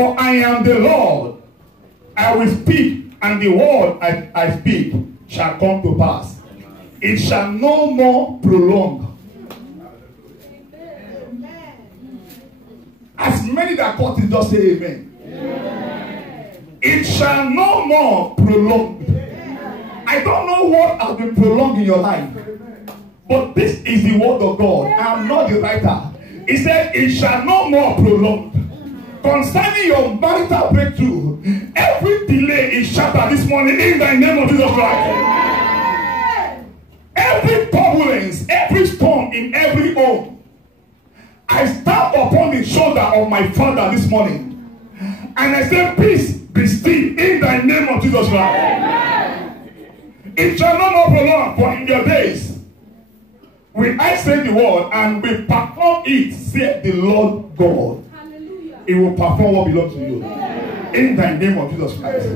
For I am the Lord, I will speak, and the word I speak shall come to pass. It shall no more prolong. As many that caught it, just say amen. It shall no more prolong. I don't know what has been prolonged in your life, but this is the word of God. I am not the writer. He said, it shall no more prolong. Concerning your marital breakthrough, every delay is shattered this morning in the name of Jesus Christ. Every turbulence, every storm in every home, I stand upon the shoulder of my Father this morning, and I say, peace be still in the name of Jesus Christ. It shall no more prolong, for in your days will I say the word, and will perform it, saith the Lord God. It will perform what belongs to you. In the name of Jesus Christ.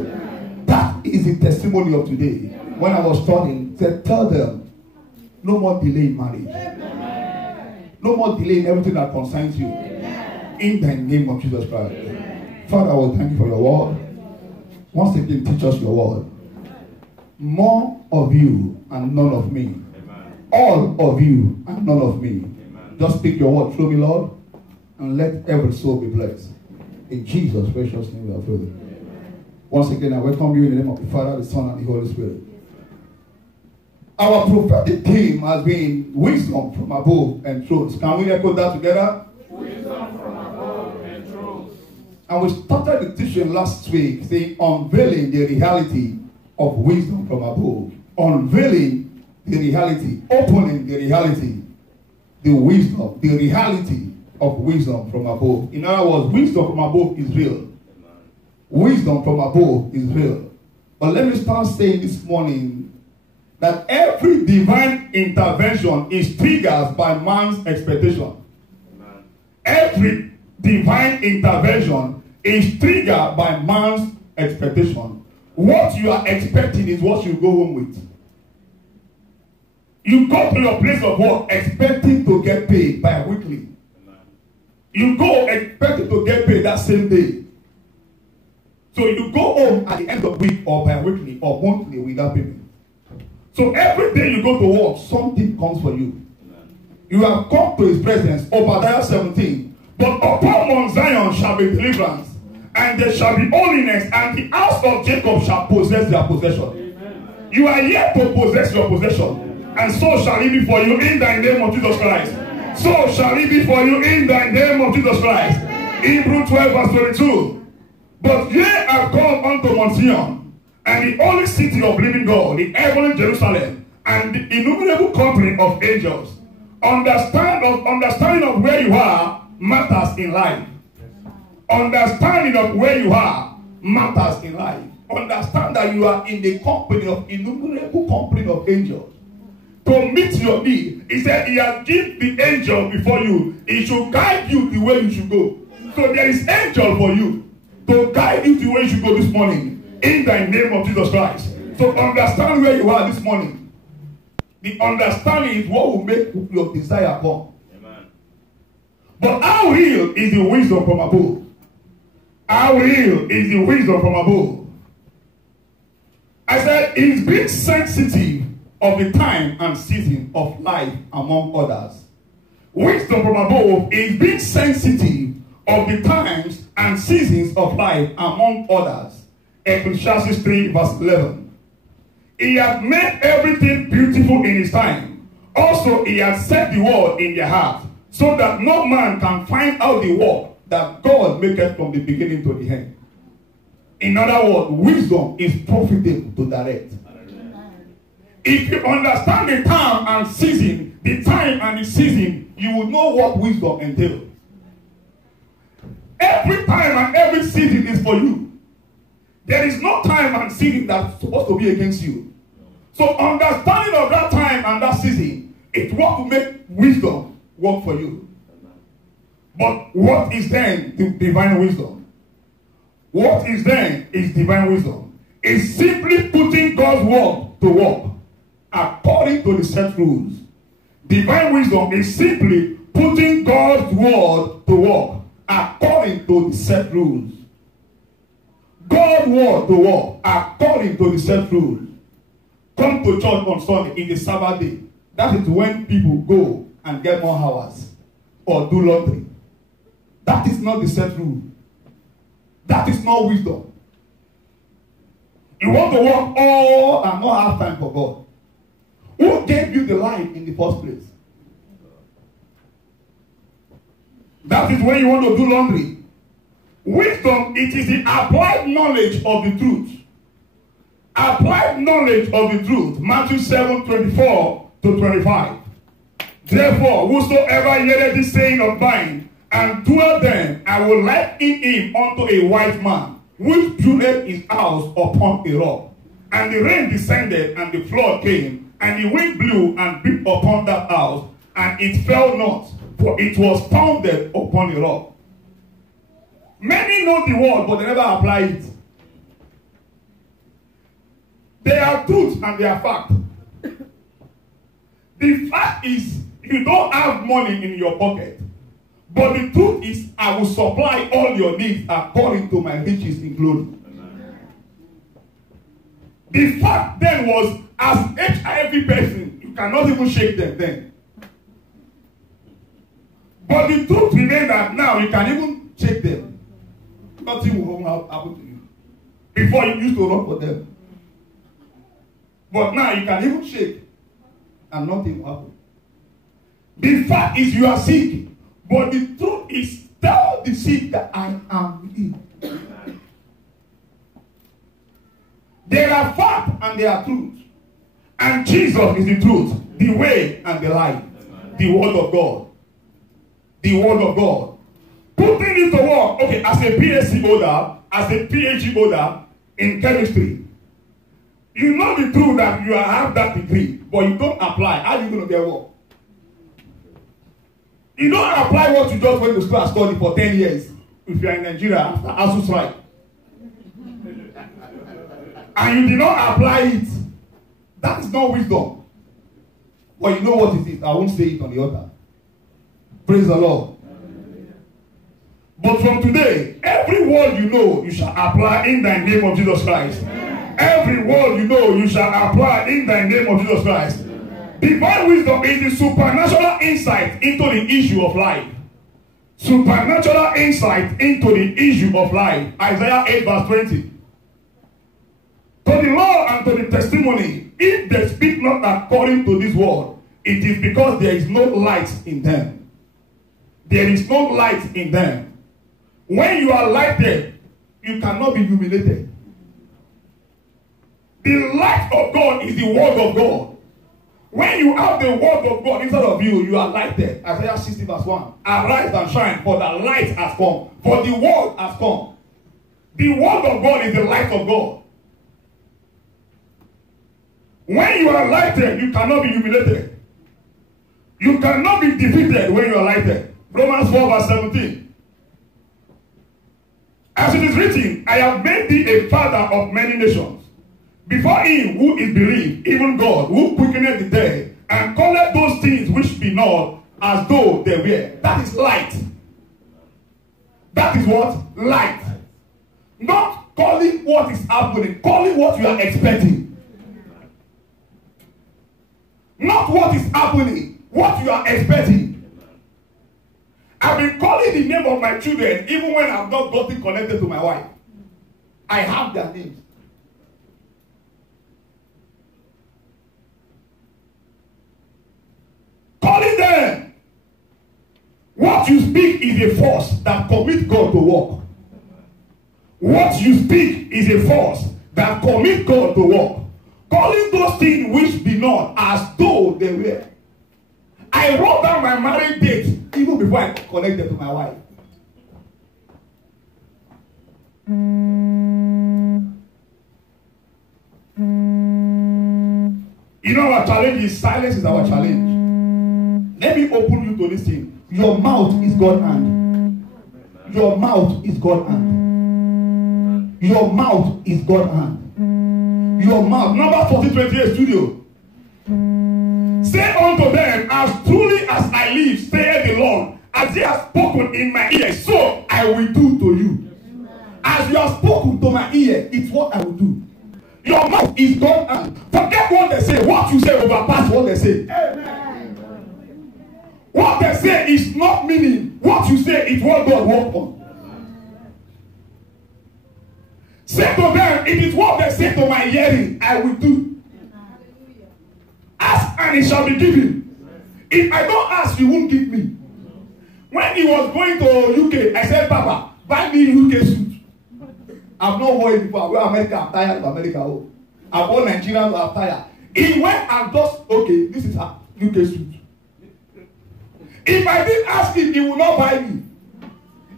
That is the testimony of today. When I was studying, said, tell them, no more delay in marriage. No more delay in everything that concerns you. In the name of Jesus Christ. Father, I will thank you for your word. Once again, teach us your word. More of you and none of me. All of you and none of me. Just speak your word through me, Lord. And let every soul be blessed. In Jesus' precious name we are praying. Once again, I welcome you in the name of the Father, the Son, and the Holy Spirit. Our prophetic theme has been wisdom from above and truth. Can we echo that together? Wisdom from above and truth. And we started the teaching last week saying unveiling the reality of wisdom from above. Unveiling the reality, opening the reality, the wisdom, the reality of wisdom from above. In other words, wisdom from above is real. Wisdom from above is real. But let me start saying this morning that every divine intervention is triggered by man's expectation. Every divine intervention is triggered by man's expectation. What you are expecting is what you go home with. You go to your place of work expecting to get paid bi-weekly. You go expecting to get paid that same day. So you go home at the end of the week or bi-weekly or monthly without payment. So every day you go to work, something comes for you. You have come to his presence, Obadiah 17. But upon Mount Zion shall be deliverance, and there shall be holiness, and the house of Jacob shall possess their possession. You are yet to possess your possession, and so shall it be for you in the name of Jesus Christ. So shall it be for you in the name of Jesus Christ. Hebrews 12 verse 22. But ye have come unto Mount Zion, and the holy city of living God, the heavenly Jerusalem, and the innumerable company of angels. Understanding of where you are matters in life. Understanding of where you are matters in life. Understand that you are in the company of innumerable company of angels. To meet your need, he said he has given the angel before you. He should guide you the way you should go. So there is angel for you to guide you the way you should go this morning. In the name of Jesus Christ. So understand where you are this morning. The understanding is what will make your desire come. Amen. But how real is the wisdom from above? How real is the wisdom from above? I said it's being sensitive of the time and season of life among others. Wisdom from above is being sensitive of the times and seasons of life among others. Ecclesiastes 3 verse 11. He has made everything beautiful in his time. Also he has set the word in their heart, so that no man can find out the work that God maketh from the beginning to the end. In other words, wisdom is profitable to direct. If you understand the time and season, you will know what wisdom entails. Every time and every season is for you. There is no time and season that's supposed to be against you. So understanding of that time and that season, it's what will make wisdom work for you. But what is then the divine wisdom? What is then is divine wisdom? It's simply putting God's word to work according to the set rules. Divine wisdom is simply putting God's word to work according to the set rules. God word to work according to the set rule. Come to church on Sunday in the Sabbath day. That is when people go and get more hours or do laundry. That is not the set rule. That is not wisdom. You want to work all and not have time for God. Who gave you the life in the first place? That is when you want to do laundry. Wisdom, it is the applied knowledge of the truth. Applied knowledge of the truth. Matthew 7:24-25. Therefore, whosoever heareth this saying of mine, and doeth them, I will liken him unto a wise man, which builded his house upon a rock. And the rain descended, and the flood came, and the wind blew and beat upon that house, and it fell not, for it was founded upon a rock. Many know the word, but they never apply it. They are truth and they are fact. The fact is, you don't have money in your pocket. But the truth is, I will supply all your needs according to my riches in glory. The fact then was, as HIV person, you cannot even shake them then. But the truth remains that now you can even shake them. Nothing will happen to you. Before you used to run for them. But now you can even shake and nothing will happen. The fact is you are sick. But the truth is, tell the sick that I am with you. There are facts and there are truths. And Jesus is the truth, the way and the life. The word of God. The word of God. Putting it to work, okay, as a PhD holder, as a PhD holder in chemistry, you know the truth that you have that degree, but you don't apply. How are you going to get work? You don't apply what you just went to school and study for 10 years. If you are in Nigeria after ASU strike. And you did not apply it. That is not wisdom. But you know what it is. I won't say it on the altar. Praise the Lord. But from today, every word you know, you shall apply in the name of Jesus Christ. Every word you know, you shall apply in the name of Jesus Christ. Divine wisdom is the supernatural insight into the issue of life. Supernatural insight into the issue of life. Isaiah 8:20. To the law and to the testimony, if they speak not according to this word, it is because there is no light in them. There is no light in them. When you are lighted, you cannot be humiliated. The light of God is the word of God. When you have the word of God inside of you, you are lighted. Isaiah 60:1. Arise and shine, for the light has come. For the word has come. The word of God is the light of God. When you are lighted, you cannot be humiliated. You cannot be defeated when you are lighted. Romans 4:17. As it is written, I have made thee a father of many nations. Before him who is believed, even God, who quickeneth the dead, and calleth those things which be not as though they were. That is light. That is what? Light. Not calling what is happening, calling what you are expecting. Not what is happening, what you are expecting. I've been calling the name of my children even when I've not gotten connected to my wife. I have their names. Calling them. What you speak is a force that commits God to work. What you speak is a force that commits God to work. Calling those things which be not as though they were. I wrote down my marriage date even before I connected to my wife. You know our challenge is silence is our challenge. Let me open you to this thing. Your mouth is God's hand. Your mouth is God's hand. Your mouth is God's hand. Your mouth. Number 14:28 studio. Say unto them, as truly as I live, saith the Lord, as he has spoken in my ears, so I will do to you. As you have spoken to my ears, mouth is God's hand. Forget what they say. What you say overpass what they say. What they say is not meaning. What you say is what God works on. Say to them, it is what they say to my hearing, I will do. Ask and it shall be given. If I don't ask, you won't give me. When he was going to UK, I said, Papa, buy me UK suit. I'm not worried for where America. I'm tired of America. Oh. I'm all Nigerians are tired. He went and just, okay, this is a UK suit. If I didn't ask him, he would not buy me.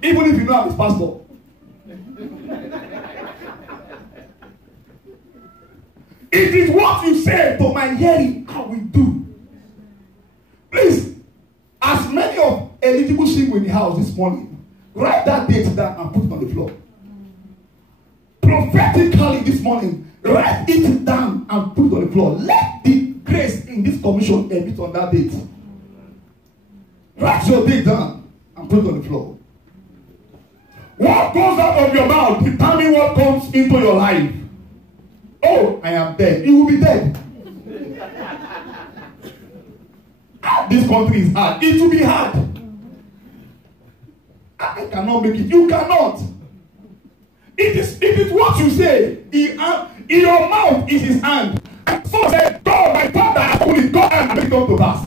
Even if you don't have his passport. It is what you say to my hearing, I will do. Please, as many of eligible sheep in the house this morning, write that date down and put it on the floor. Prophetically this morning, write it down and put it on the floor. Let the grace in this commission emit on that date. Write your date down and put it on the floor. What goes out of your mouth determines what comes into your life. Oh, I am dead. You will be dead. This country is hard. It will be hard. I cannot make it. You cannot. It is what you say. In your mouth is his hand. So said, God, my father has spoken it. God and make it come to pass.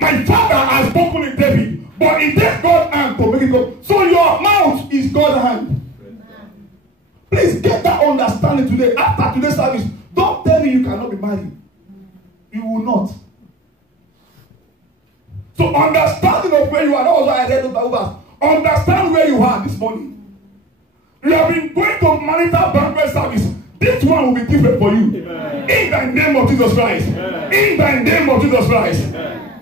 My father has spoken it, David. But it takes God's hand to make it come. So your mouth is God's hand. Please get that understanding today. After today's service, don't tell me you cannot be married. You will not. So understanding of where you are, that was why I read those verse. Understand where you are this morning. You have been going to marital banquet service. This one will be different for you. Amen. In the name of Jesus Christ. Amen. In the name of Jesus Christ. Amen.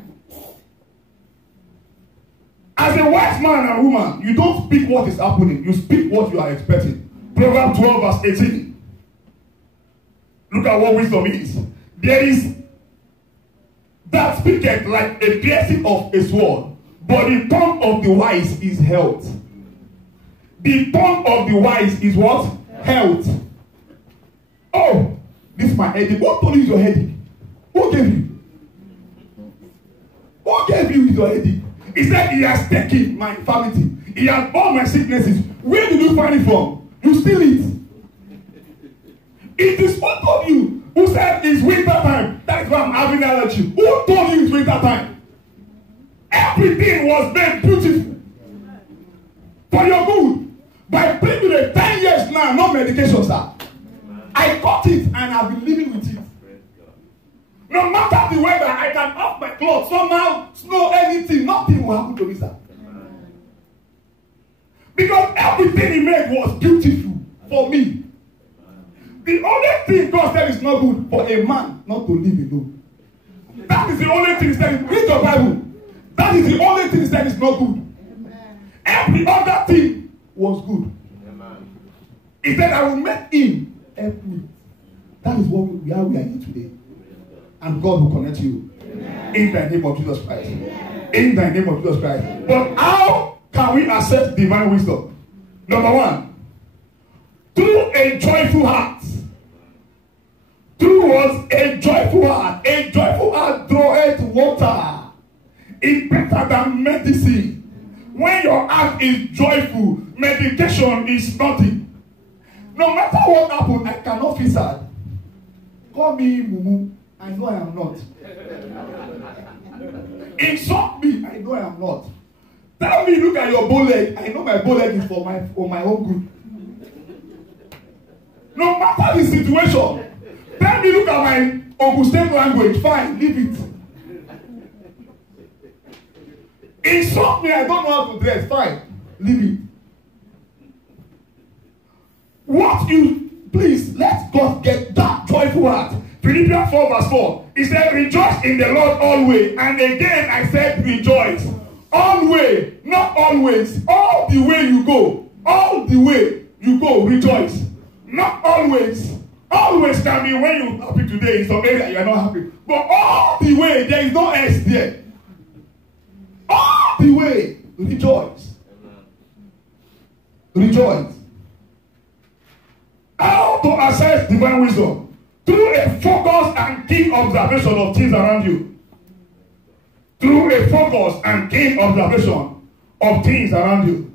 As a wise man and woman, you don't speak what is happening. You speak what you are expecting. Proverbs 12 verse 18. Look at what wisdom is. There is that speaketh like a piercing of a sword, but the tongue of the wise is health. The tongue of the wise is what? Health. Oh, this is my headache. Who told you it's your headache? Who gave you? Who gave you your headache? He said he has taken my infirmity. He has borne my sicknesses. Where did you find it from? You steal it. It is who told you? Who said it's winter time? That is why I'm having allergy. Who told you it's winter time? Everything was made beautiful for your good. By privilege, 10 years now, no medication, sir. I got it and I've been living with it. No matter the weather, I can off my clothes, somehow, snow, anything, nothing will happen to me, sir. Because everything he made was beautiful for me. The only thing God said is not good for a man not to live alone. That is the only thing he said. Read your Bible. That is the only thing he said is not good. Every other thing was good. He said, I will make him help me. That is what we are here today. And God will connect you. In the name of Jesus Christ. In the name of Jesus Christ. But how can we accept divine wisdom? Number one, through a joyful heart. Through was a joyful heart. A joyful heart draweth water. It's better than medicine. When your heart is joyful, medication is nothing. No matter what happens, I cannot feel sad. Call me Mumu. I know I am not. Insult me. I know I am not. Tell me, look at your bow leg. I know my bow leg is for my own good. No matter the situation. Tell me, look at my Augustin language. Fine, leave it. Insult me, I don't know how to dress. Fine, leave it. What you, please, let God get that joyful heart. Philippians 4 verse 4. He said, rejoice in the Lord always. And again I said, rejoice. Always, not always. All the way you go. All the way you go, rejoice. Not always. Always can be when you're happy today. In some area you are not happy. But all the way, there is no S there. All the way, rejoice. Rejoice. How to access divine wisdom? through a focused and keen observation of things around you. Through a focused and keen observation of things around you.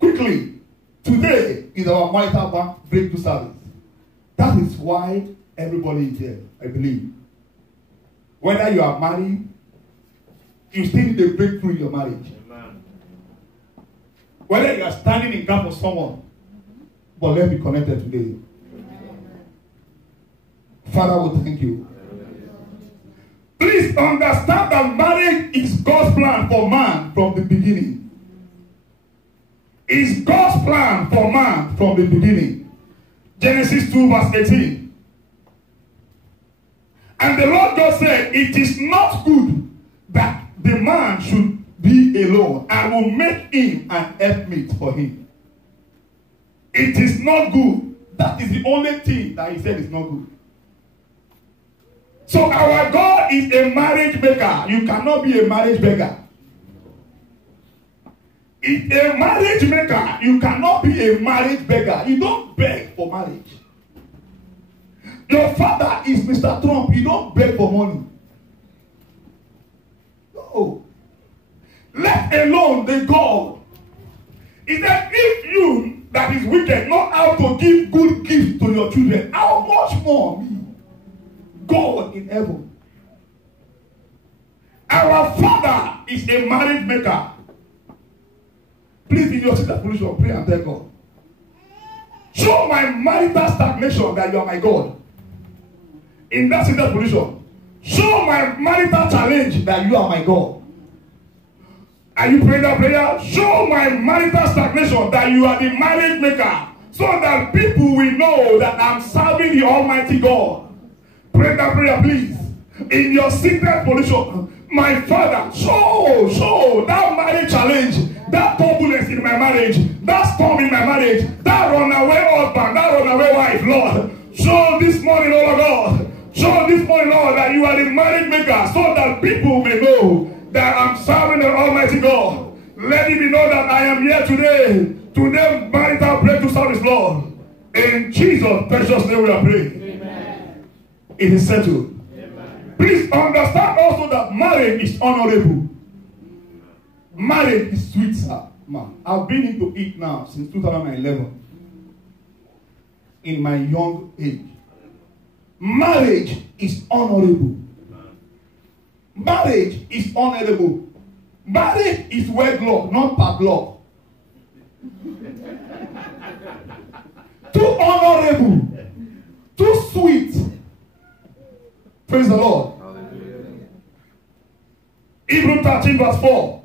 Quickly, today is our marital breakthrough service. That is why everybody is here, I believe. Whether you are married, you still need a breakthrough in your marriage. Amen. Whether you are standing in gap for someone, but let's be connected today. Father, we thank you. Please understand that marriage is God's plan for man from the beginning. It's God's plan for man from the beginning. Genesis 2 verse 18. And the Lord God said, it is not good that the man should be alone. I will make him an helpmate for him. It is not good. That is the only thing that he said is not good. So our God is a marriage maker. You cannot be a marriage beggar. It's a marriage maker. You cannot be a marriage beggar. You don't beg for marriage. Your father is Mr. Trump. You don't beg for money. No. Let alone the God. Is that if you that is wicked know how to give good gifts to your children, how much more me? God in heaven. Our Father is a marriage maker. Please, in your seated position, pray and tell God. Show my marital stagnation that you are my God. In that seated position, show my marital challenge that you are my God. Are you praying that prayer? Show my marital stagnation that you are the marriage maker, so that people will know that I'm serving the Almighty God. Pray that prayer, please. In your seated position, my Father, show that marriage challenge, that turbulence in my marriage, that storm in my marriage, that runaway husband, that runaway wife, Lord. Show this morning, oh God. Show this morning, Lord, that you are the marriage maker, so that people may know that I'm serving the Almighty God. Let it be known that I am here today. Today, marital breakthrough service, Lord. In Jesus' precious name we are praying. Amen. It is settled. Amen. Please understand also that marriage is honorable. Marriage is sweet, sir. Man, I've been into it now since 2011. In my young age. Marriage is honorable. Marriage is honorable. Marriage is wedlock, not padlock. Too honorable. Too sweet. Praise the Lord. Hebrews 13 verse 4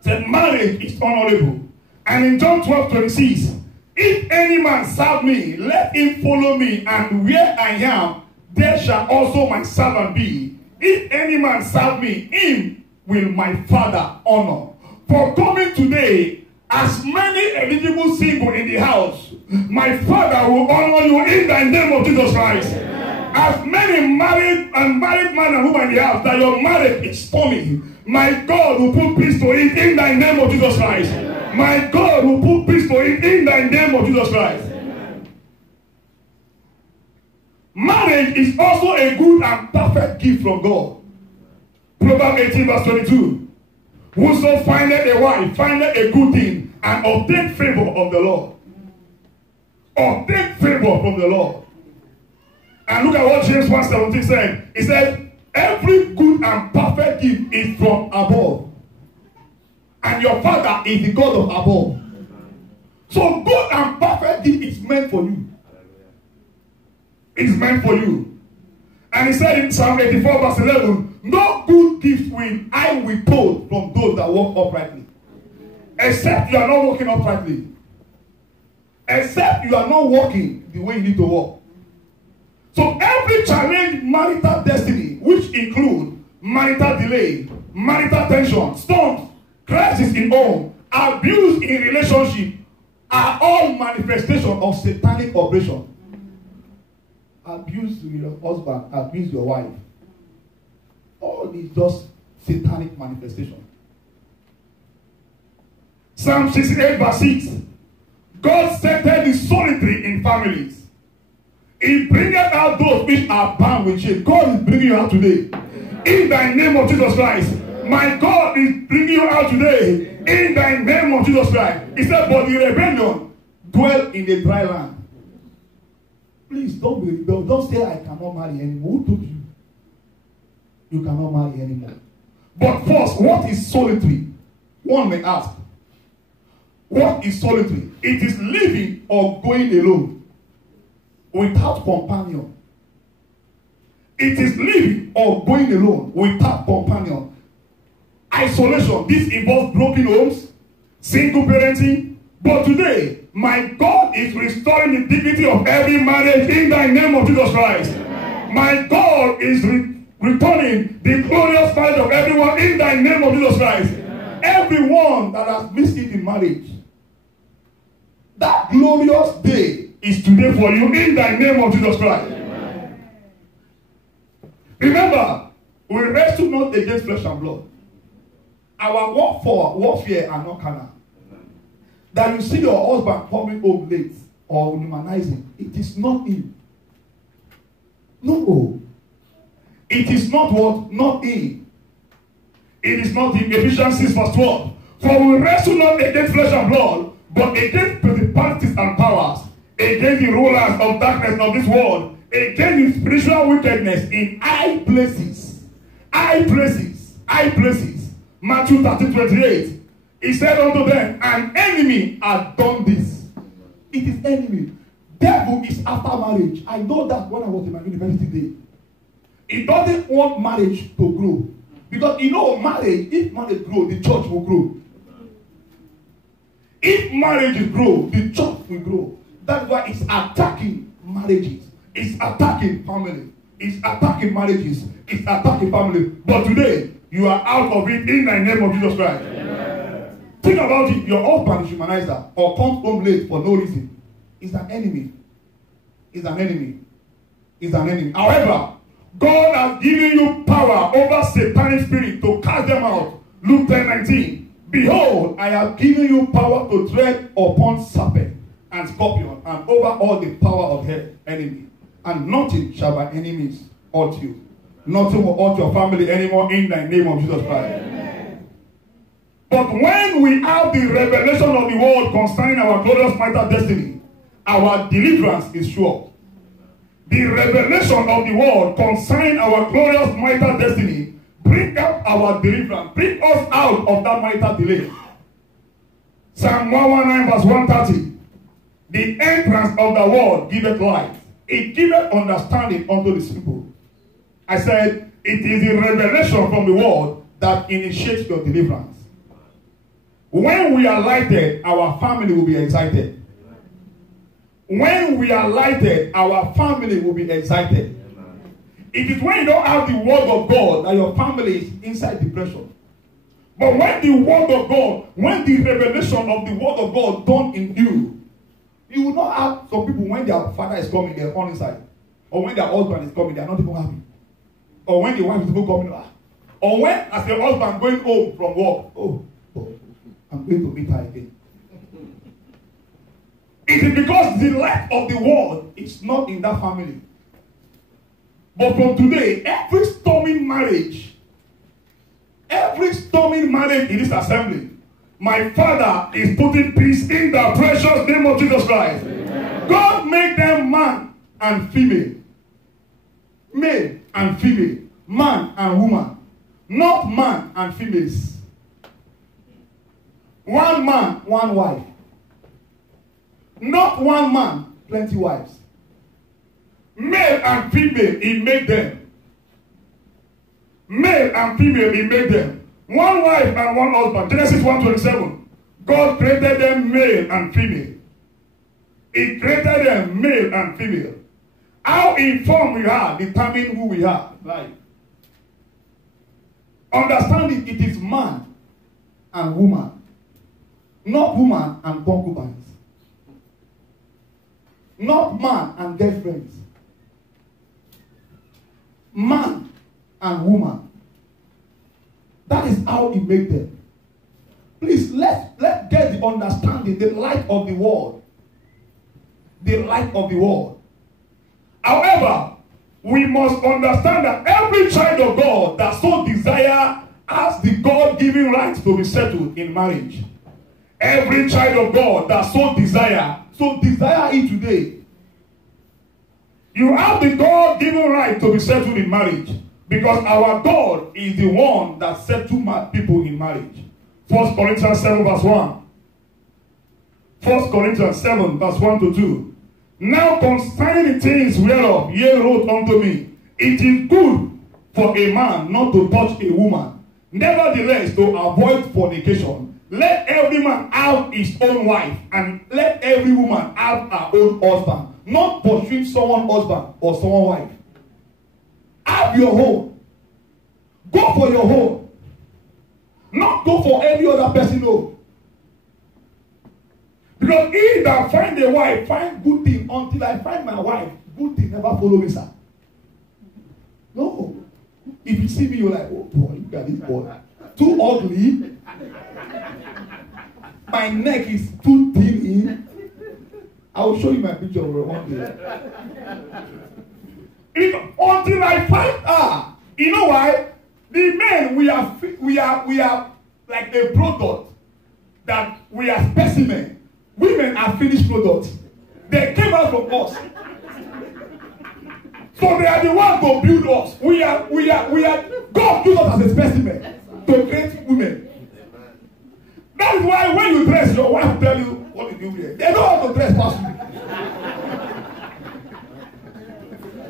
said marriage is honorable. And in John 12:26, if any man serve me, let him follow me, and where I am, there shall also my servant be. If any man serve me, him will my Father honor. For coming today, as many eligible single in the house, my Father will honor you in the name of Jesus Christ. Amen. As many married man and woman in the house, that your marriage is storming, my God will put peace to it in the name of Jesus Christ. Amen. My God will put peace to it in the name of Jesus Christ. Amen. Marriage is also a good and perfect gift from God. Proverbs 18 verse 22. Whoso findeth a wife, findeth a good thing, and obtain favor of the Lord. Obtain favor from the Lord. And look at what James 1:17 said. He said, every good and perfect gift is from above. And your Father is the God of above. So good and perfect gift is meant for you. It's meant for you. And he said in Psalm 84 verse 11, no good gift will I withhold from those that walk uprightly. Except you are not walking uprightly. Except you are not walking the way you need to walk. So every challenge marital destiny, which include marital delay, marital tension, storms, crisis in home, abuse in relationship, are all manifestations of satanic operation. Abuse your husband, abuse your wife. All is just satanic manifestation. Psalm 68 verse 6. God settled the solitary in families. He bringeth out those which are bound with chains. God is bringing you out today. In the name of Jesus Christ. My God is bringing you out today. In the name of Jesus Christ. He said, but the rebellion dwell in the dry land. Please don't say I cannot marry anymore. Who told you? You cannot marry anymore. But first, what is solitary? One may ask. What is solitary? It is living or going alone without companion. It is living or going alone without companion. Isolation. This involves broken homes, single parenting. But today, my God is restoring the dignity of every marriage in the name of Jesus Christ. Amen. My God is returning the glorious fight of everyone in the name of Jesus Christ. Amen. Everyone that has missed it in marriage, that glorious day is today for you in the name of Jesus Christ. Amen. Remember, we wrestle not against flesh and blood. Our warfare are not carnal. That you see your husband coming home late or humanizing, it is not him. No. It is not what? Not him. It is not him. Ephesians 6 verse 12. For we wrestle not against flesh and blood, but against principalities and powers, against the rulers of darkness of this world, against the spiritual wickedness in high places. High places. High places. Matthew 13:28. He said unto them, an enemy had done this. It is enemy. Devil is after marriage. I know that when I was in my university day. He doesn't want marriage to grow. Because you know, marriage, if marriage grows, the church will grow. If marriages grow, the church will grow. That's why it's attacking marriages. It's attacking family. It's attacking marriages. It's attacking family. But today, you are out of it in the name of Jesus Christ. Amen. Think about it. Your husband is humanizer or comes home late for no reason. It's an enemy. It's an enemy. It's an enemy. However, God has given you power over satanic spirit to cast them out. Luke 10:19. Behold, I have given you power to tread upon serpent and scorpion and over all the power of hell enemy. And nothing shall by enemies hurt you. Nothing will hurt your family anymore in the name of Jesus Christ. Amen. But when we have the revelation of the word concerning our glorious marital destiny, our deliverance is sure. The revelation of the word concerning our glorious marital destiny bring out our deliverance, bring us out of that marital delay. Psalm 119 verse 130. The entrance of the word giveth light. It giveth understanding unto the simple. I said, it is the revelation from the word that initiates your deliverance. When we are lighted, our family will be excited. When we are lighted, our family will be excited. It is when you don't have the word of God that your family is inside depression. But when the word of God, when the revelation of the word of God done in you, you will not have some people when their father is coming, they're on inside. Or when their husband is coming, they're not even happy. Or when the wife is even coming, or when as the husband going home from work, I'm going to meet her again. It is because the light of the word is not in that family. But from today, every storming marriage in this assembly, my Father is putting peace in the precious name of Jesus Christ. Amen. God made them man and female. Male and female. Man and woman. Not man and females. One man, one wife. Not one man, plenty wives. Male and female, he made them. Male and female, he made them. One wife and one husband. Genesis 1:27. God created them male and female. He created them male and female. How informed we are determine who we are. Right. Understanding it is man and woman. Not woman and concubines. Not man and girlfriends. Man and woman. That is how he made them. Please, let's get the understanding, the light of the world. The light of the world. However, we must understand that every child of God that so desire has the God-given right to be settled in marriage. Every child of God that so desire it today. You have the God-given right to be settled in marriage because our God is the one that settles people in marriage. 1 Corinthians 7 verse 1. 1 Corinthians 7 verse 1 to 2. Now concerning the things whereof ye wrote unto me, it is good for a man not to touch a woman. Nevertheless, to avoid fornication, let every man have his own wife, and let every woman have her own husband. Not pursuing someone's husband or someone's wife. Have your own. Go for your own. Not go for any other person. No. Because he that find a wife find good thing. Until I find my wife, good thing never follow me, sir. No. If you see me, you're like, oh boy, look at this boy. Too ugly. My neck is too thin. I will show you my picture one day. Until I find her, you know why? The men we are like a product that we are specimen. Women are finished products. They came out from us. So they are the ones to build us. We are God used us as a specimen to create women. That is why when you dress, your wife will tell you what did you wear. They know how to dress personally.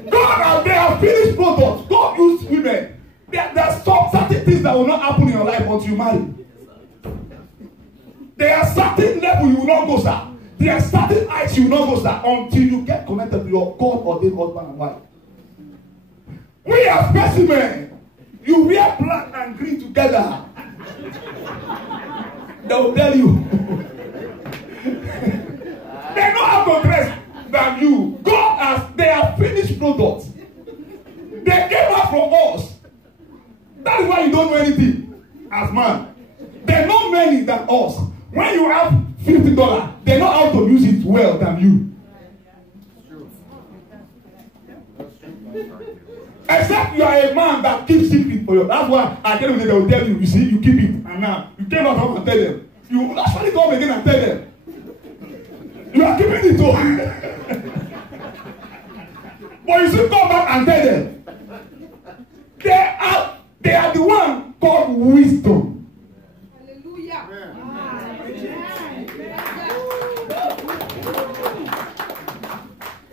God, they are finished products. God used women. There are some certain things that will not happen in your life until you marry. There are certain levels you will not go, sir. There are certain heights you will not go, sir, until you get connected to your God-ordained husband and wife. We are specimen. You wear black and green together. They will tell you. They know how to dress than you. God has, they are finished products. They came out from us. That is why you don't know anything as man. They know many than us. When you have $50, they know how to use it well than you. Except you are a man that keeps secret for you. That's why I tell you they will tell you, you see, you keep it. And now you came out and tell them. You will actually come again and tell them. You are keeping it too. But you still come back and tell them. They are the one called wisdom. Hallelujah.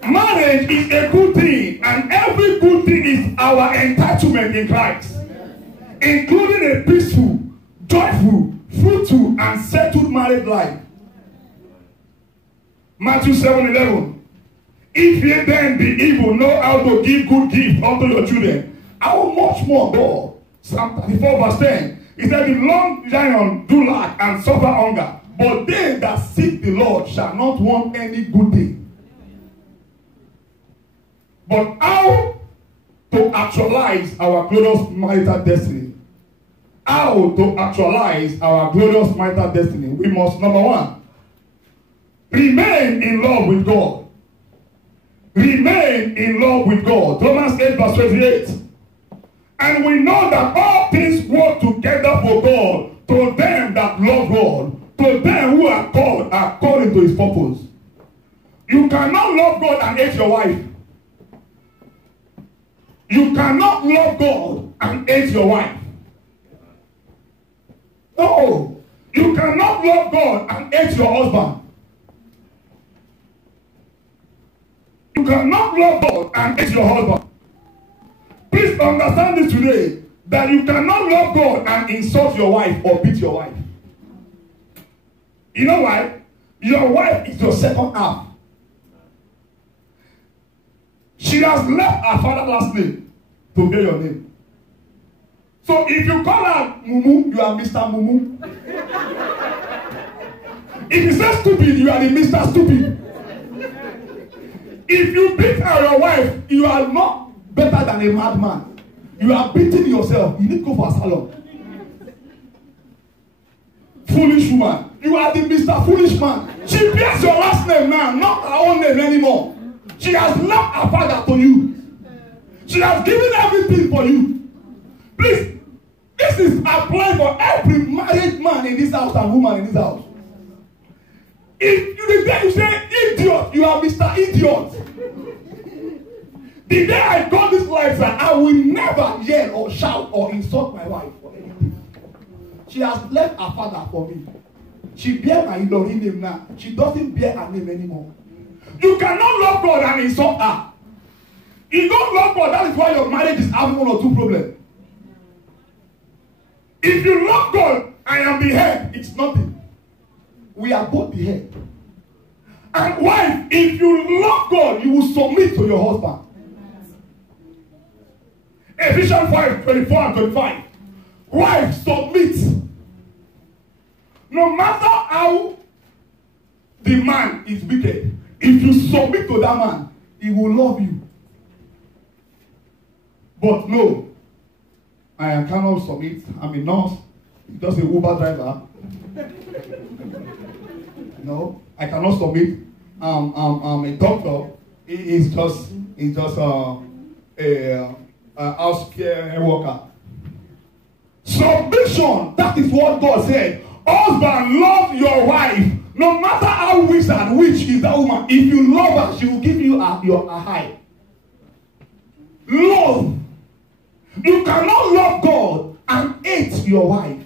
Marriage is a good thing, and every good thing is our entitlement in Christ, including a peaceful, joyful, fruitful, and settled married life. Matthew 7:11. If ye then be evil, know how to give good gifts unto your children, how much more God? Psalm 34 verse 10. He said, the long lion do lack and suffer hunger, but they that seek the Lord shall not want any good thing. But how to actualize our glorious marital destiny? How to actualize our glorious marital destiny? We must, number one, remain in love with God. Remain in love with God. Romans 8 verse 28. And we know that all things work together for God, to them that love God, to them who are called according to his purpose. You cannot love God and hate your wife. You cannot love God and hate your wife. No. You cannot love God and hate your husband. You cannot love God and hate your husband. Please understand this today, that you cannot love God and insult your wife or beat your wife. You know why? Your wife is your second half. She has left her father's last name to bear your name. So if you call her Mumu, you are Mr. Mumu. If you say stupid, you are the Mr. Stupid. If you beat your wife, you are not better than a madman. You are beating yourself. You need to go for a salon. Foolish woman. You are the Mr. Foolish man. She bears your last name now, not her own name anymore. She has left her father to you. She has given everything for you. Please, this is applied for every married man in this house and woman in this house. If the day you say idiot, you are Mr. Idiot. The day I got this life, I will never yell or shout or insult my wife or anything. She has left her father for me. She bear my Ilorin name now. She doesn't bear her name anymore. You cannot love God and insult her. You don't love God, that is why your marriage is having one or two problems. If you love God, I am the head, it's nothing. We are both the head. And wife, if you love God, you will submit to your husband. Ephesians 5:24-25. Wife, submit. No matter how the man is wicked, if you submit to that man, he will love you. But no, I cannot submit. I'm a nurse, just a Uber driver. No, I cannot submit. I'm a doctor. It's just a house care worker. Submission. That is what God said. Husband, love your wife. No matter how wicked and witch is that woman, if you love her, she will give you a high. Love. You cannot love God and hate your wife.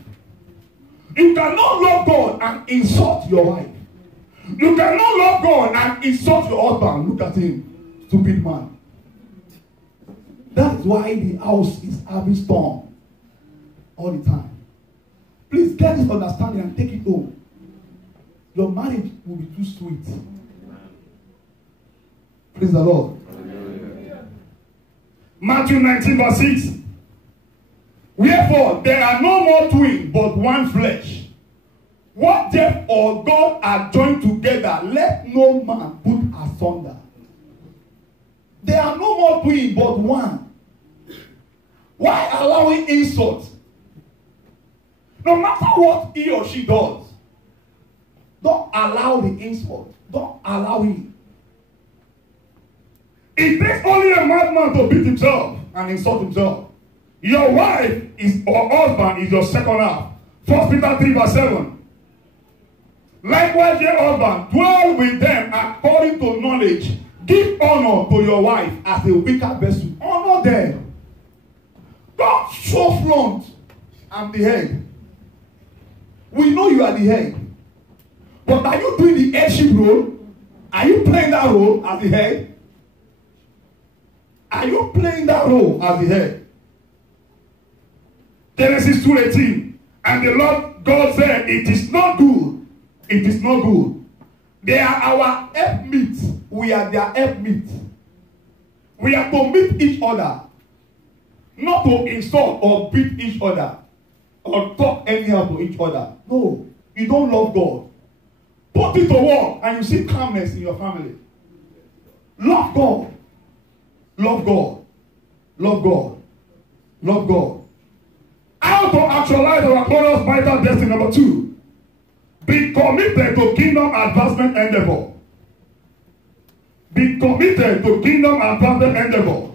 You cannot love God and insult your wife. You cannot love God and insult your husband. Look at him, stupid man. That's why the house is having storm all the time. Please get this understanding and take it home. Your marriage will be too sweet. Praise the Lord. Matthew 19:6. Wherefore there are no more twins, but one flesh. What therefore God hath joined together, let no man put asunder. There are no more twins, but one. Why allowing insult? No matter what he or she does, don't allow the insult. Don't allow it. It takes only a madman to beat himself and insult himself. Your wife is or husband is your second half. 1 Peter 3:7. Likewise, your husband, dwell with them according to knowledge. Give honor to your wife as a weaker vessel. Honor them. Don't show front. I'm the head. We know you are the head. But are you doing the headship role? Are you playing that role as the head? Are you playing that role as the head? Genesis 2:18. And the Lord God said, it is not good. It is not good. They are our helpmeet. We are their helpmeet. We are to meet each other. Not to insult or beat each other. Or talk anyhow to each other. No. You don't love God. Put it to work and you see calmness in your family. Love God. Love God. Love God. Love God. How to actualize our glorious vital destiny. Number 2. Be committed to kingdom advancement endeavor. Be committed to kingdom advancement endeavor.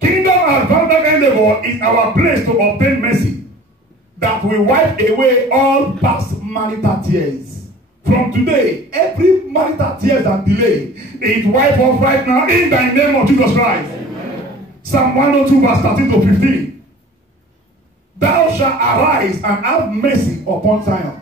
Kingdom advancement endeavor is our place to obtain mercy that will wipe away all past marital tears. From today, every marital tears and delay is wiped off right now in the name of Jesus Christ. Amen. Psalm 102 verse 13-15. Thou shalt arise and have mercy upon Zion.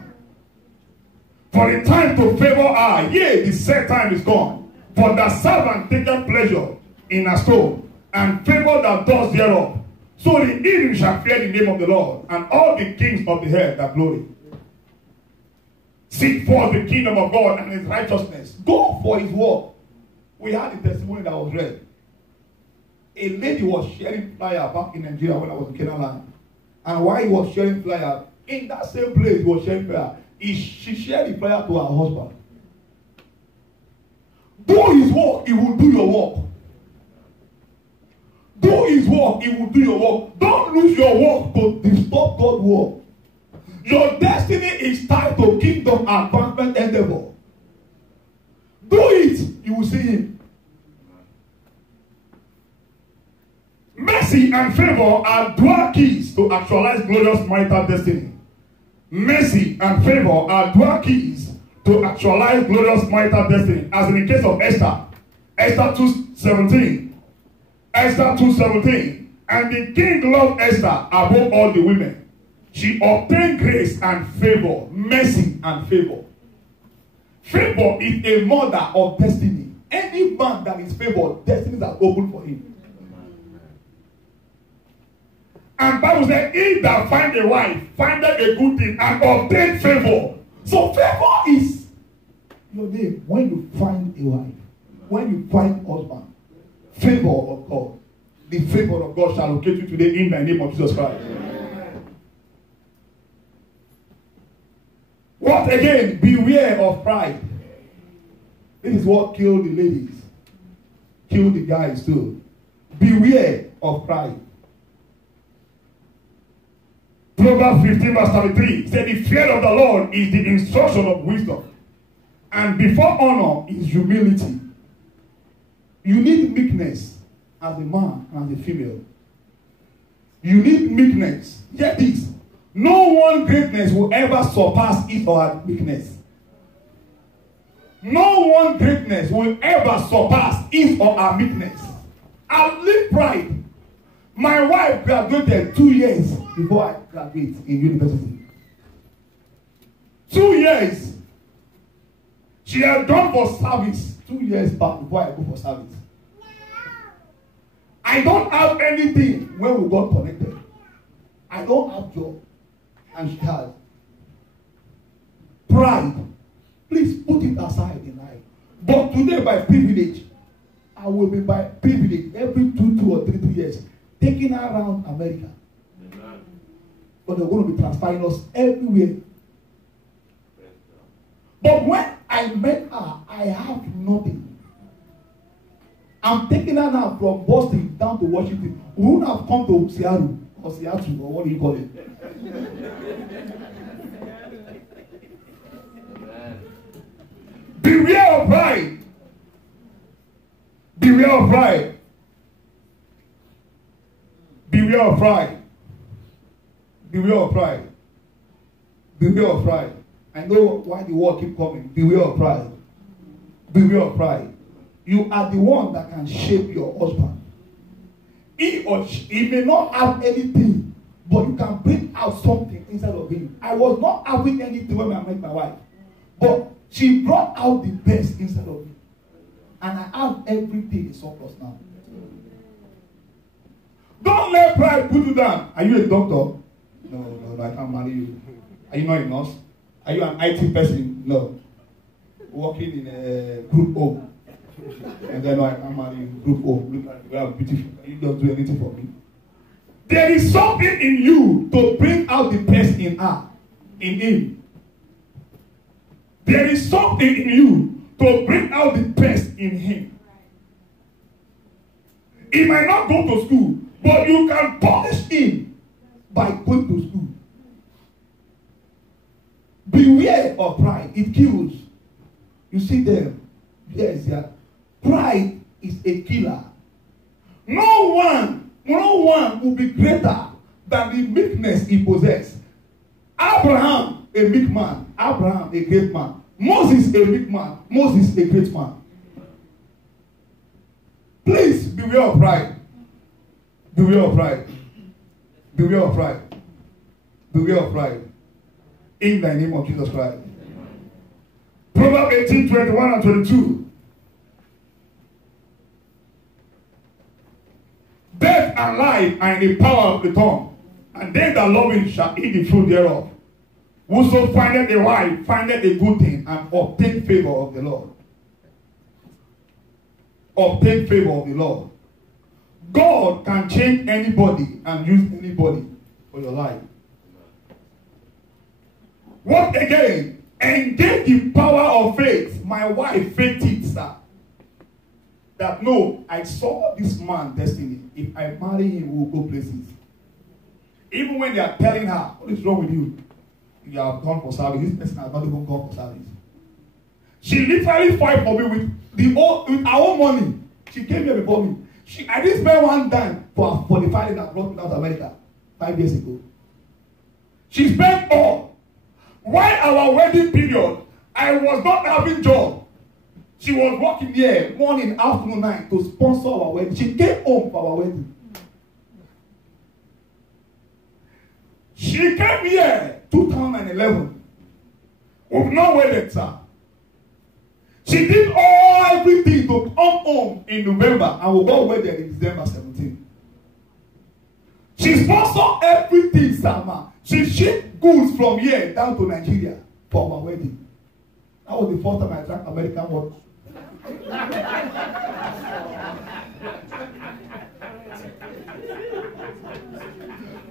For the time to favor her, yea, the set time is gone. For the servant taketh pleasure in a stone, and favor that does thereof. So the heathen shall fear the name of the Lord, and all the kings of the earth that glory. Seek forth the kingdom of God and his righteousness. Go for his work. We had a testimony that was read. A lady was sharing flyer back in Nigeria when I was in Canada. And while he was sharing flyer, in that same place he was sharing flyer, she shared the flyer to her husband. Do his work, he will do your work. Do his work, he will do your work. Don't lose your work to disturb God's work. Your destiny is tied to kingdom advancement endeavor. Do it, you will see him. Mercy and favor are dual keys to actualize glorious marital destiny. Mercy and favor are dual keys to actualize glorious marital destiny. As in the case of Esther, Esther 2:17. Esther 2:17. And the king loved Esther above all the women. She obtained grace and favor, mercy and favor. Favor is a mother of destiny. Any man that is favored, destinies are open for him. And Bible says, he that find a wife, findeth a good thing and obtain favor. So favor is your name when you find a wife, when you find husband. Favor of God. The favor of God shall locate you today in the name of Jesus Christ. Amen. What again? Beware of pride. This is what killed the ladies. Killed the guys too. Beware of pride. Proverbs 15 verse 33 said, the fear of the Lord is the instruction of wisdom, and before honor is humility. You need meekness as a man and as a female. You need meekness. Get this. No one greatness will ever surpass it or her meekness. No one greatness will ever surpass it or her meekness. I'll leave pride. My wife graduated 2 years before I graduate in university. 2 years. She had gone for service 2 years back before I go for service. I don't have anything when we got connected. I don't have job. And she has. Pride. Please put it aside in life. But today by privilege, I will be by privilege every 2 or 3 years taking her around America. Amen. But they're going to be transferring us everywhere. But when I met her, I have nothing. I'm taking her now from Boston down to Washington. We wouldn't have come to Seattle or what do you call it? Beware of pride. Beware of pride. Beware of pride. Beware of pride. Beware of pride. I know why the word keep coming. Beware of pride. Beware of pride. You are the one that can shape your husband. He or she, he may not have anything, but you can bring out something inside of him. I was not having anything when I met my wife, but she brought out the best inside of me. And I have everything in surplus now. Don't let pride put you down. Are you a doctor? No, I can't marry you. Are you not a nurse? Are you an IT person? No. Working in a group home. And then I can't marry you. Group home. Look at you, are beautiful. You don't do anything for me. There is something in you to bring out the best in her, in him. There is something in you to bring out the best in him. He might not go to school, but you can polish him by going to school. Beware of pride. It kills. You see them. Yes, yeah. Pride is a killer. No one will be greater than the meekness he possessed. Abraham, a meek man. Abraham, a great man. Moses, a meek man. Moses, a great man. Please beware of pride. Beware of pride. Beware of pride. Beware of pride. In the name of Jesus Christ. Proverbs 18:21 and 22. Death and life are in the power of the tongue, and they that love it shall eat the fruit thereof. Whoso findeth a wife findeth a good thing, and obtain favor of the Lord. Obtain favor of the Lord. God can change anybody and use anybody for your life. What again? Engage the power of faith. My wife faith it, sir. That no, I saw this man destiny. If I marry him, we will go places. Even when they are telling her, what is wrong with you? You have gone for service. This person has not even gone for service. She literally fought for me with her own money. She came here before me. I didn't spend one dime for the family that brought me out to America 5 years ago. She spent all. While our wedding period, I was not having job. She was working here morning, afternoon, night to sponsor our wedding. She came home for our wedding. She came here 2011. We've not waited, sir. She did everything to come home in November and we got wedded in December 17. She sponsored everything, sir, ma. She shipped goods from here down to Nigeria for our wedding. That was the first time I drank American water.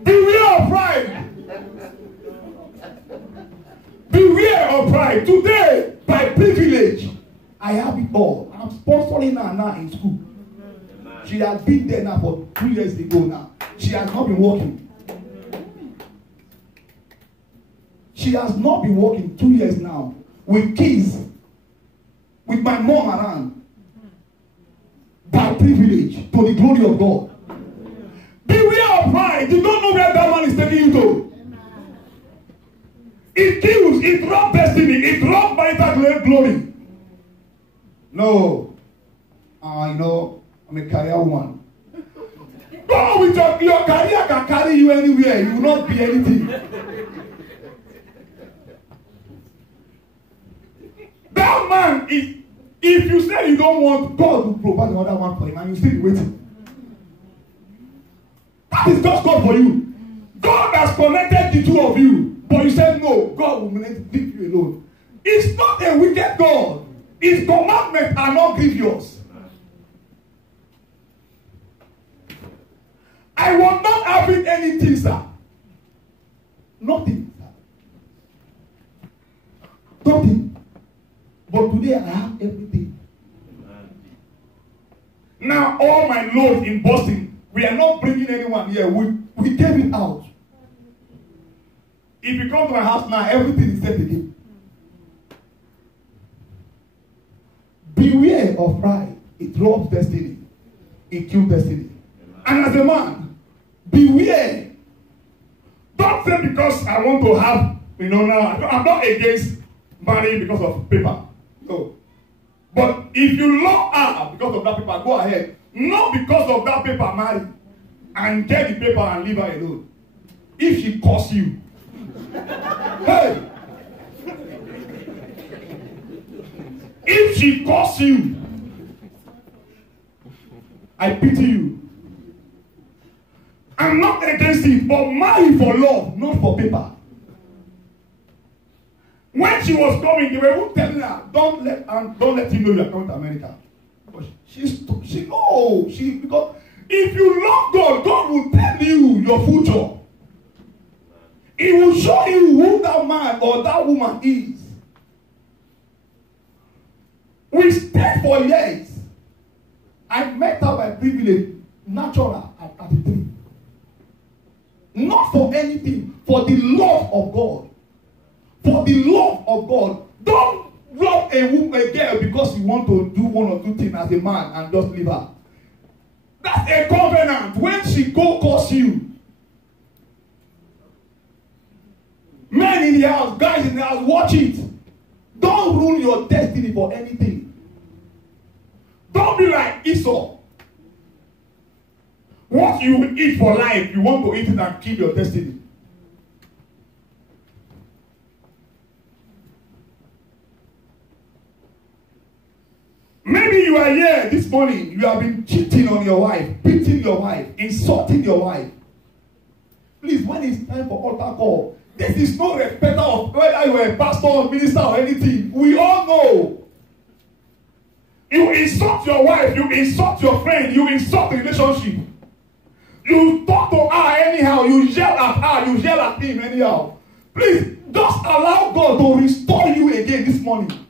Beware of pride. Beware of pride. Today, by privilege, I have it all. I'm sponsoring her now in school. She has been there now for 2 years ago now. She has not been working. She has not been working 2 years now with kids, with my mom around. By privilege, to the glory of God. Beware of pride. You don't know where that man is taking you to. It kills, it robs destiny, it robs marital glory. No. You know, I'm a career woman. Go with your career can carry you anywhere. You will not be anything. That man is, if you say you don't want, God will provide another one for him and you still be waiting. That is God's God for you. God has connected the two of you, but you said no, God will leave you alone. It's not a wicked God. His commandments are not grievous. I was not having anything, sir. Nothing, sir. Nothing. But today I have everything. Now all my loads in Boston, we are not bringing anyone here. We gave it out. If you come to my house now, everything is set again. Beware of pride. It robs destiny. It kills destiny. And as a man, beware. Don't say because I want to have, now, I'm not against marrying because of paper. No. But if you love her because of that paper, go ahead. Not because of that paper, marry. And get the paper and leave her alone. If she calls you. Hey! If she calls you, I pity you. I'm not against it, but marry for love, not for paper. When she was coming, they were telling her, don't let him know you are coming to America. But she knows. Because if you love God, God will tell you your future. He will show you who that man or that woman is. We stayed for years. I met her by privilege, natural at 33. Not for anything, for the love of God. For the love of God. Don't love a girl because you want to do one or two things as a man and just leave her. That's a covenant. When she calls you. Men in the house, guys in the house, watch it. Don't ruin your destiny for anything. Don't be like Esau. What you will eat for life, you want to eat it and keep your destiny. Maybe you are here this morning, you have been cheating on your wife, beating your wife, insulting your wife. Please, when it's time for altar call, this is no respecter of whether you are a pastor or minister or anything. We all know. You insult your wife, you insult your friend, you insult the relationship. You talk to her anyhow, you yell at her, you yell at him anyhow. Please, just allow God to restore you again this morning.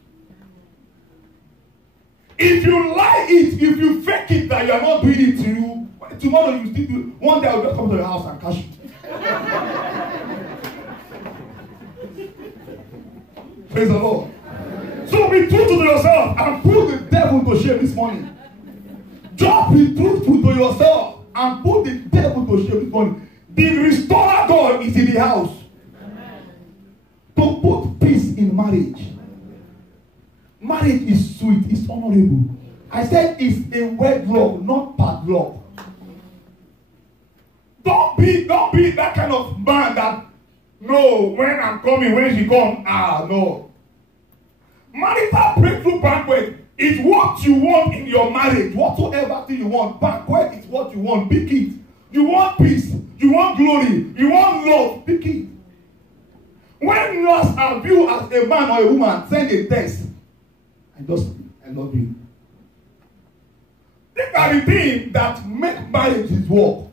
If you lie it, if you fake it that you are not doing it, tomorrow you still do it. One day I will just come to your house and catch you. Praise the Lord. So be true to yourself and put the devil to shame this morning. Job Just be truthful to yourself and put the devil to shame this morning. The restorer God is in the house. Amen. To put peace in marriage. Marriage is sweet, it's honorable. I said it's a wedlock, not padlock. Don't be that kind of man that, no, when I'm coming, when she comes, no. Marital breakthrough banquet is what you want in your marriage. Whatsoever thing you want, banquet is what you want. Pick it. You want peace, you want glory, you want love, pick it. When nurse have you as a man or a woman, send a text. I love you. These are the things that make marriages work.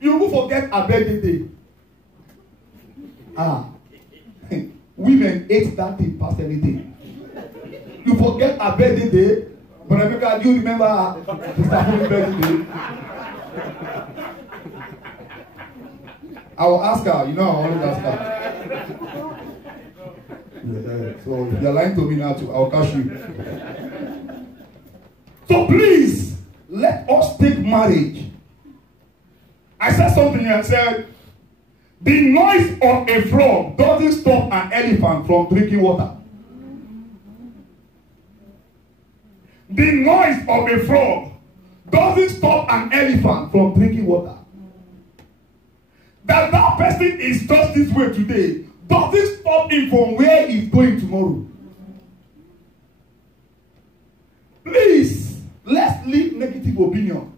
You will forget a birthday day. Women ate that thing past anything. You forget a birthday day. But Rebecca, do you remember Mr. Holy's birthday day? I will ask her. You know, I always ask her. So if you're lying to me now, too, I'll catch you. So please, let us take marriage. I said something here. I said, the noise of a frog doesn't stop an elephant from drinking water. The noise of a frog doesn't stop an elephant from drinking water. That person is just this way today doesn't stop him from where he's going tomorrow. Please, let's leave negative opinion.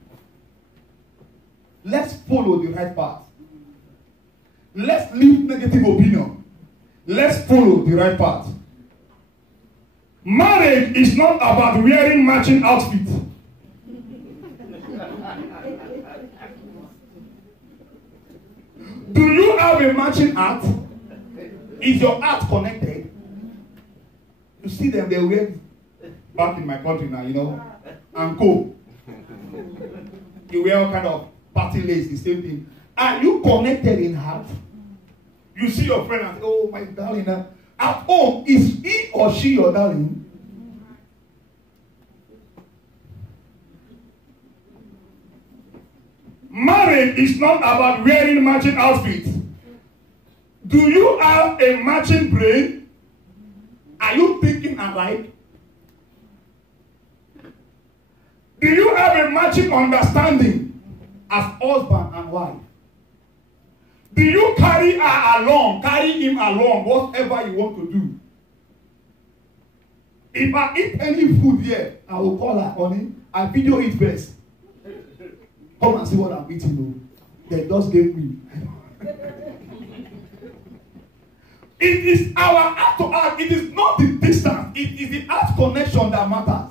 Let's follow the right path. Let's leave negative opinion. Let's follow the right path. Marriage is not about wearing matching outfits. Do you have a matching hat? Is your hat connected? You see them, they wear back in my country now, you know, and co. You wear all kind of party lace, the same thing. Are you connected in heart? You see your friend and say, oh my darling, at home, is he or she your darling? Marriage is not about wearing matching outfits. Do you have a matching brain? Are you thinking alike? Do you have a matching understanding as husband and wife? Do you carry her along, carry him along, whatever you want to do? If I eat any food here, I will call her, honey, I video it first. Come and see what I'm eating. They just gave me. It is our heart to heart. It is not the distance. It is the heart connection that matters.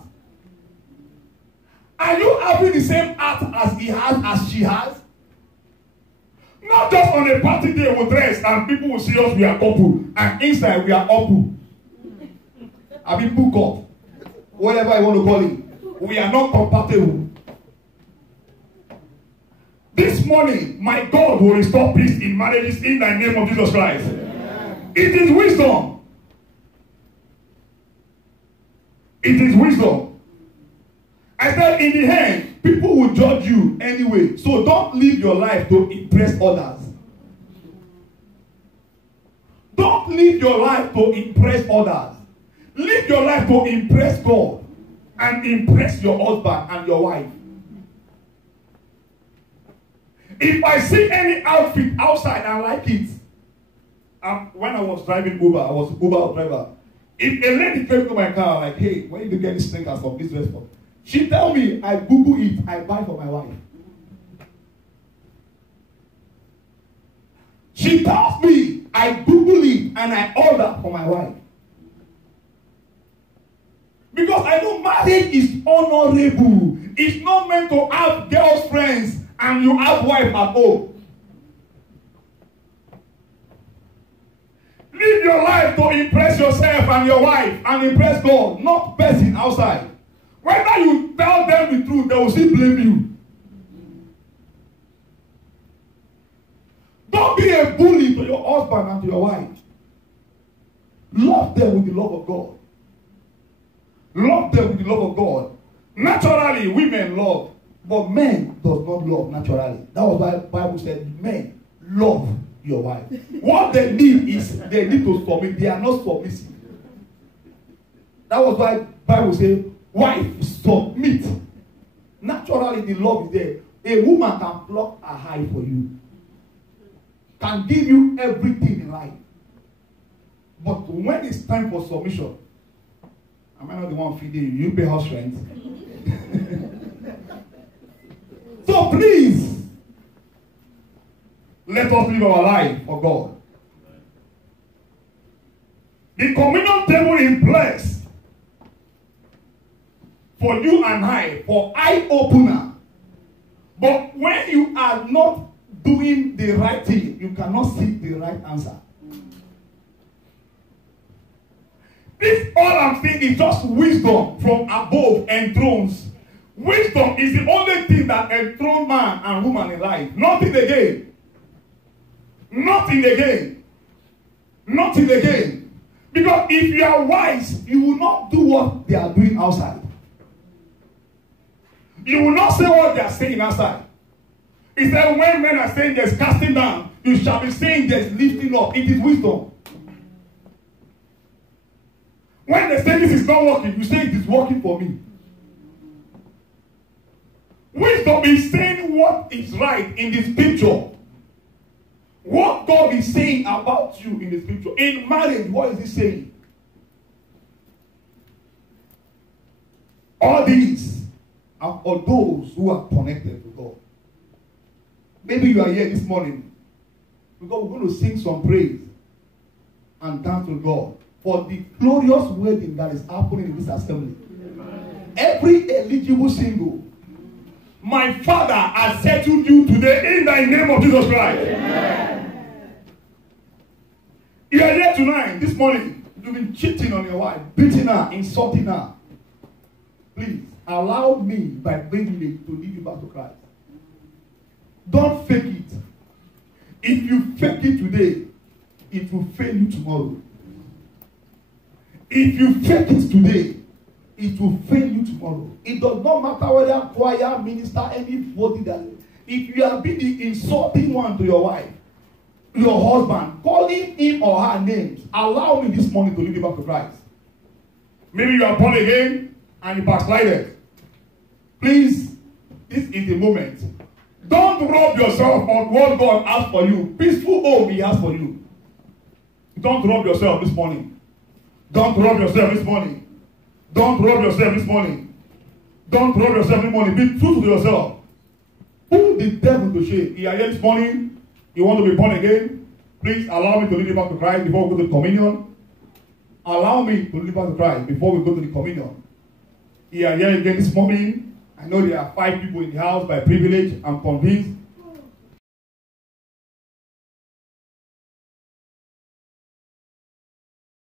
Are you having the same heart as he has, as she has? Not just on a party day we dress and people will see us, we are couple. And inside we are couple. I mean, book up. Whatever you want to call it. We are not compatible. This morning, my God will restore peace in marriages in the name of Jesus Christ. Amen. It is wisdom. It is wisdom. I said in the end, people will judge you anyway. So don't live your life to impress others. Don't live your life to impress others. Live your life to impress God and impress your husband and your wife. If I see any outfit outside and like it, when I was driving Uber, I was Uber driver. If a lady came to my car like, hey, where did you get these sneakers from this restaurant? She tell me, I Google it, I buy for my wife. She tells me, I Google it and I order for my wife. Because I know marriage is honorable. It's not meant to have girls' friends and you have wife at home. Live your life to impress yourself and your wife and impress God, not person outside. Whether you tell them the truth, they will still blame you. Don't be a bully to your husband and to your wife. Love them with the love of God. Love them with the love of God. Naturally, women love, but men does not love naturally. That was why the Bible said, men love your wife. What they need is they need to submit. They are not submissive. That was why the Bible says, wife, submit. Naturally, the love is there. A woman can pluck a eye for you, can give you everything in life. But when it's time for submission, am I not the one feeding you? You pay house rent. So please, let us live our life for God. The communion table is blessed for you and I, for eye opener. But when you are not doing the right thing, you cannot see the right answer. This all I'm saying is just wisdom from above enthrones. Wisdom is the only thing that enthrones man and woman in life. Nothing again. Nothing again. Nothing again. Because if you are wise, you will not do what they are doing outside. You will not say what they are saying outside. He said, when men are saying there's casting down, you shall be saying there's lifting up. It is wisdom. When they say this is not working, you say it is working for me. Wisdom is saying what is right in this picture. What God is saying about you in this picture. In marriage, what is he saying? All these are for those who are connected to God. Maybe you are here this morning because we're going to sing some praise and dance to God for the glorious wedding that is happening in this assembly. Amen. Every eligible single, my Father has settled you today in the name of Jesus Christ. Amen. You are here tonight, this morning, you've been cheating on your wife, beating her, insulting her. Please, allow me by privilege to lead you back to Christ. Don't fake it. If you fake it today, it will fail you tomorrow. If you fake it today, it will fail you tomorrow. It does not matter whether choir, minister, anybody that. If you have been the insulting one to your wife, your husband, calling him or her names, allow me this morning to lead you back to Christ. Maybe you are born again and you backslided. Please, this is the moment. Don't rob yourself on what God has for you. Peaceful home he has for you. Don't rob yourself this morning. Don't rob yourself this morning. Don't rob yourself this morning. Don't rob yourself this morning. Be true to yourself. Put the devil to shame. You are here this morning. You want to be born again. Please allow me to lead you back to Christ before we go to communion. Allow me to lead you back to Christ before we go to the communion. You are here again this morning. I know there are 5 people in the house by privilege. I'm convinced